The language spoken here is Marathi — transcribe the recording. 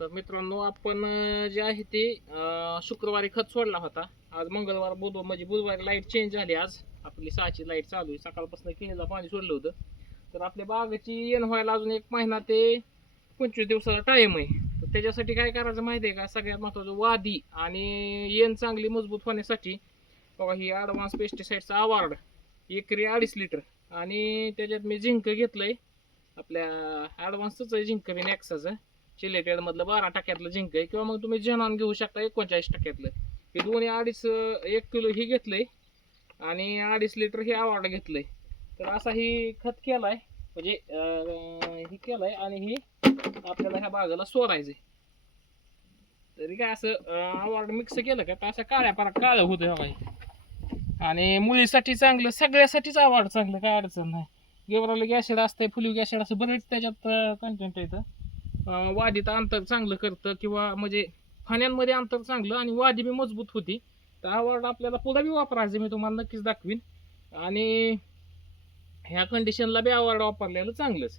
तर मित्रांनो आपण जे आहे ते शुक्रवारी खत सोडला होता. आज मंगळवार बुधवार म्हणजे बुधवारी लाईट चेंज झाली. आज आपली 6ची लाईट चालू आहे. सकाळपासून केळीला पाणी सोडलं होतं. तर आपल्या बागेची येण व्हायला अजून 1 महिना ते 25 दिवसाचा टाइम आहे. तर त्याच्यासाठी काय करायचं माहिती आहे का, सगळ्यात महत्त्वाचं वादी आणि येण चांगली मजबूत होण्यासाठी बघा ही ॲडव्हान्स पेस्टिसाइडचा अवॉर्ड एकरी 2.5 लिटर आणि त्याच्यात मी झिंक घेतलंय. आपल्या ॲडव्हान्सच आहे झिंक बी नॅक्साचं चिलेटेड मधलं 12% झिंक आहे, किंवा मग तुम्ही जेनॉन घेऊ शकता 39%. हे दोन्ही 1 किलो ही घेतलंय आणि 2.5 लिटर हे अवॉर्ड घेतलंय. तर असा ही खत केलाय म्हणजे ही केलाय आणि ही आपल्याला ह्या बागेला सोडायचंय. तरी काय असं अवॉर्ड मिक्स केलं का तर असं काळं होतं हवाई. आणि मुलीसाठी चांगलं, सगळ्यासाठीच अवॉर्ड चांगलं, काय अडचण नाही. गिबरलिक ॲसिड असतंय, फुलिक ॲसिड असं बरेच त्याच्यात कंटेंट येतं. वादीत अंतर चांगलं करतं किंवा म्हणजे फाण्यांमध्ये अंतर चांगलं आणि वादी बी मजबूत होती. तर अवॉर्ड आपल्याला पुढे बी वापरायचं, मी तुम्हाला नक्कीच दाखवीन. आणि ह्या कंडिशनला बी अवॉर्ड वापरलेलं चांगलंच.